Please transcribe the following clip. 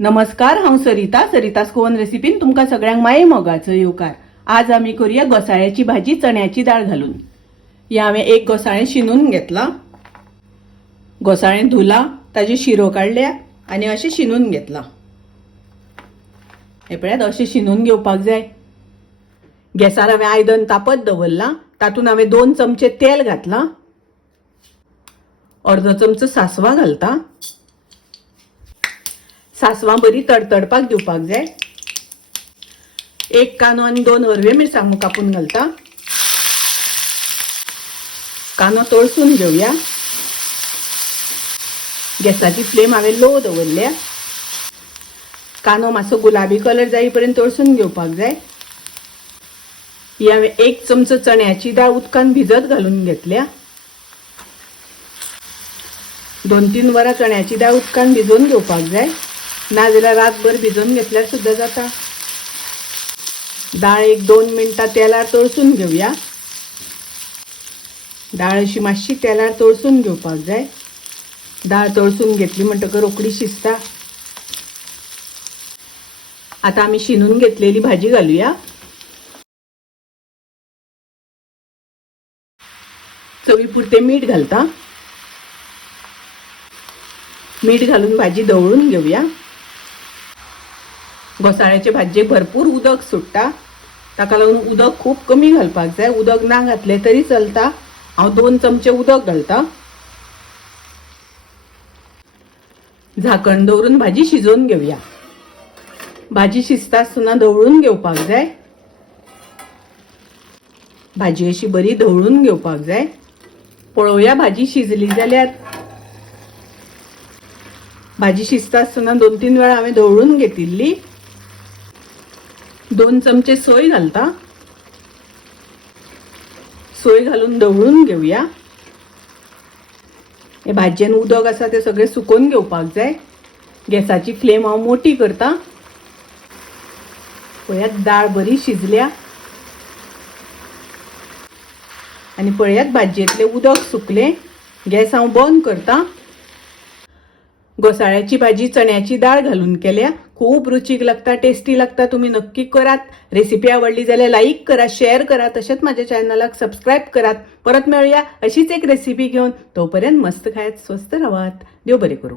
नमस्कार, हांव सरितास कोवन रेसिपीन तुमकां सगळ्यांक माये मोगाचो येवकार। आज आमी करूया घोसाळ्याची भाजी चण्याची दाळ घालून। हे हांवें एक घोसाळें शिनून घेतला, घोसाळें धुला, ताजी शिरो काढल्या आनी अशें शिनून घेतला। हे पळयात, अशें शिनून घेवपाक जाय। गॅसार हांवें आयदन तापत दवरला, तातूंत हांवें 2 चमचे तेल घातला, अर्दो चमचो सासवां घालता। सासवां बरी तडतडपाक दिवपाक जाय। एक कांदो आनी 2 हरवे मिरसांगो कापून घालता। कांदो तळसून घेवया। गॅसाची फ्लेम हांवें लो दवरल्या। कांदो मातसो गुलाबी कलर जाईपर्यंत तळसून घेवपाक जाय। ही हांवें 1 चमचो चण्याची दाळ उदकान भिजत घालून घेतल्या। 2-3 वरां चण्याची दाळ उदकान भिजोवन घेवपाक जाय, नाजाल्यार रातभर भिजोवन घेतल्यार सुद्दां जाता। दाळ 1-2 मिनटां तेलार तळसून घेवया। दाळ अशी मातशी तेलार तळसून घेवपाक जाय। दाळ तळसून घेतली म्हणटकर रोखडी शिजता। आता आमी शिनून घेतलेली भाजी घालूया। चवीपुरते मीठ घालता। मीठ घालून भाजी ढवळून घेवया। घोसाळ्याचे भाजयेक भरपूर उदक सुट्टा, ताका लागून उदक खूब कमी घालपाक जाय। उदक ना घातले तरी चलता। हांव 2 चमचे उदक घालता। झाकण दवरून भाजी शिजोवन घेवया। भाजी शिजता आसतना ढवळून घेवपाक जाय। भाजी अशी बरी ढवळून घेवपाक जाय। पळोवया भाजी शिजली जाल्यार। भाजी शिजता आसतना 2-3 वेळा हांवें ढवळून घेतिल्ली। 2 चमचे सोय घालता। सोय घालून ढवळून घेवया। हे भाजयेन उदक आसा ते सगळे सुकोवन घेवपाक जाय। गॅसाची फ्लेम हांव मोठी करता। पळयात, दाळ बरी शिजल्या आनी पळयात भाजयेंतले उदक सुकले। गॅस हांव बंद करता। घोसाळ्याची भाजी चण्याची दाळ घालून केल्या। खूप रुचीक लागता, टेस्टी लागता। तुम्ही नक्की करात। रेसिपी आवडली जाल्यार लाईक करा, शेअर करा, तशेंच माझ्या चॅनलाक सबस्क्राईब करात। परत मेळूया अशीच एक रेसिपी घेऊन। तोपर्यंत मस्त खायत, स्वस्त राहात। देव बरे करू।